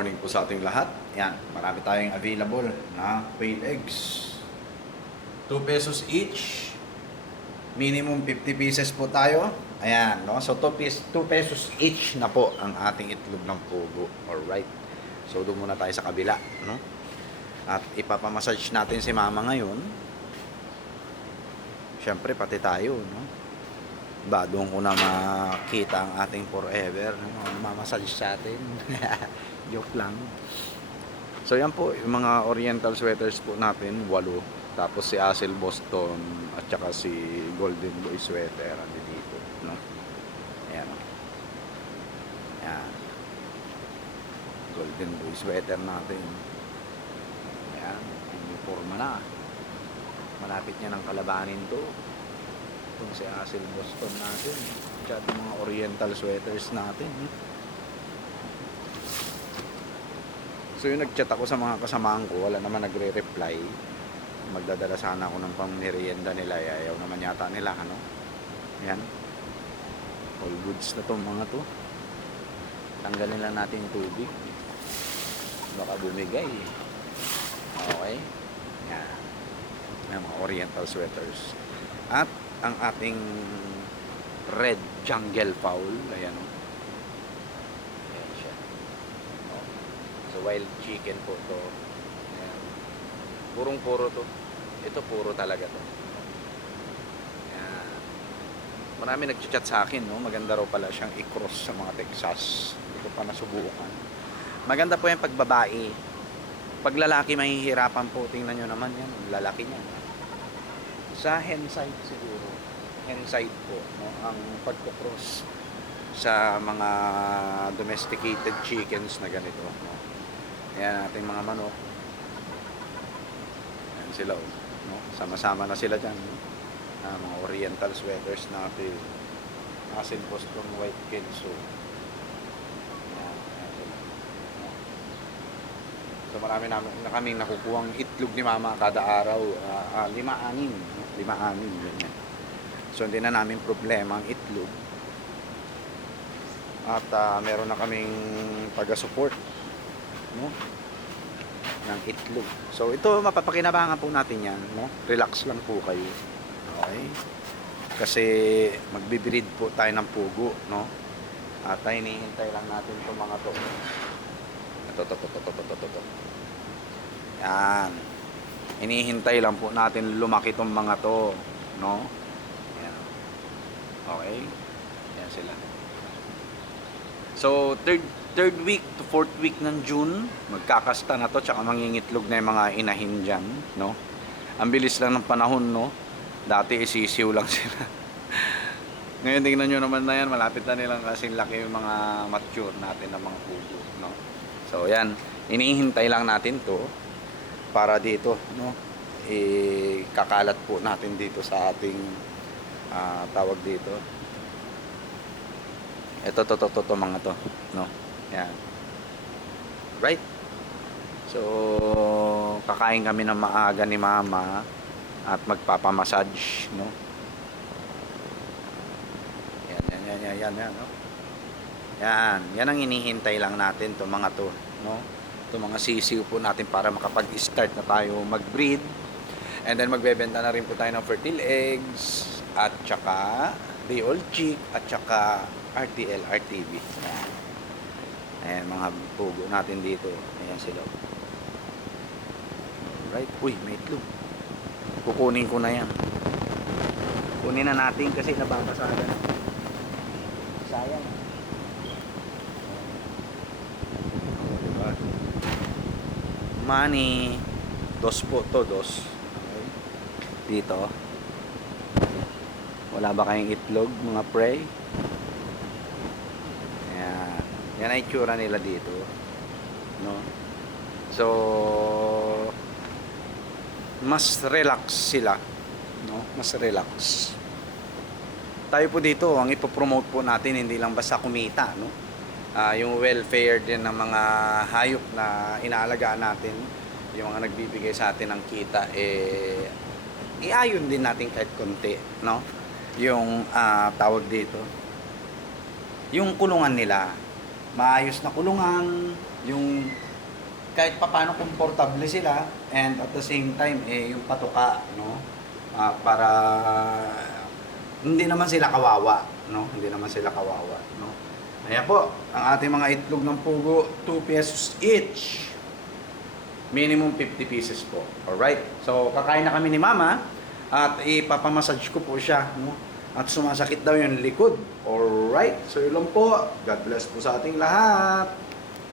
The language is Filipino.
morning po sa ating lahat. Yan, marami tayong available na quail eggs. 2 pesos each. Minimum 50 pieces po tayo. Ayan, no? So 2 pesos each na po ang ating itlog ng pugo. Alright. So doon muna tayo sa kabila, no? At ipapamassage natin si mama ngayon. Siyempre pati tayo, no? Ba, doon ko na makita ang ating forever, no? Mamassage sa atin. Joke lang. So yan po, yung mga oriental sweaters po natin, 8. Tapos si Asil Boston at saka si Golden Boy sweater andi dito, no? Ayan. Ayan. Golden Boy sweater natin. Ayan, uniforma na. Malapit niya ng kalabanin to. Itong si Asil Boston natin. At mga oriental sweaters natin. So yung nag-chat ako sa mga kasamahan ko, wala naman nagre-reply. Magdadala sana ako ng pang-merienda nila. Ayaw naman yata nila, ano? Yan. All goods na to mga to. Tanggalin lang natin yung tubig. Baka bumigay. Okay. Yan. Yan, mga oriental sweaters. At ang ating red jungle fowl. Ayan o. Ayan siya. So wild chicken po to. Ayan. Purong-puro to. Ito puro talaga to. Ayan. Marami nagchat sa akin, no? Maganda raw pala siyang i-cross sa mga Texas. Ito pa nasubukan. Maganda po yung pagbabae. Pag lalaki mahihirapan po. Tingnan nyo naman yan. Lalaki niya. Sa hen side siguro. Hen side po, no? Ang pagkocross sa mga domesticated chickens na ganito, no? Ayan ating mga manok. Ayan sila, no? Sama-sama na sila dyan. Mga oriental sweaters natin. Asin Boston White Kelso. Ayan, ayan sila. So marami na kaming nakukuhang itlog ni mama kada araw. 5-6. 5-6 ganyan. So hindi na namin problema ang itlog. At meron na kaming taga-support, no? Ng itlog. So ito mapapakinabangan po natin yan, no? Relax lang po kayo. Okay? Kasi magbe-breed po tayo ng pugo, no? At hinihintay lang natin itong mga to. Ito. Yan. Hinihintay lang po natin lumaki itong mga to, no? Yan. Okay? Yan sila. So, third week to fourth week ng June, magkakasta na to, tsaka mangingitlog na yung mga inahin dyan, no? Ang bilis lang ng panahon, no? Dati isisiw lang sila. Ngayon, tingnan nyo naman na yan, malapit na nilang kasing laki yung mga mature natin ng mga pugo, no? So, yan. Inihintay lang natin to para dito, no? Kakalat po natin dito sa ating tawag dito. Ito mga to, no? Yan. Right? So, kakain kami ng maaga ni mama at magpapamassage, no? Yan, no? Yan ang inihintay lang natin to mga to, no? To mga sisiw po natin para makapag-start na tayo mag-breed. And then magbebenta na rin po tayo ng fertile eggs at saka day old chick at saka RTL, RTV. Ayan mga pugo natin dito. Ayan sila. Right? Uy, may itlog. Kukunin ko na yan. Kunin na natin kasi nababasagan. Sayang. Diba? Money. 2 po to, 2. Okay. Dito. Wala ba kayong itlog, mga prey? Ayan. Yan ay itsura nila dito. No? So, mas relax sila. No? Mas relax. Tayo po dito, ang ipopromote po natin, hindi lang basta kumita, no? Yung welfare din ng mga hayop na inaalagaan natin, yung mga nagbibigay sa atin ng kita, iayon din natin kahit konti, no? Yung tawag dito, yung kulungan nila, maayos na kulungan, yung kahit papaano komportable sila, and at the same time yung patuka, no? Para hindi naman sila kawawa, no? Hindi naman sila kawawa, no? Ayan po, ang ating mga itlog ng pugo, 2 pesos each. Minimum 50 pieces po. Alright? So, kakain na kami ni Mama at ipapamassage ko po siya, no? At sumasakit daw yung likod. Alright? So, yun lang po. God bless po sa ating lahat.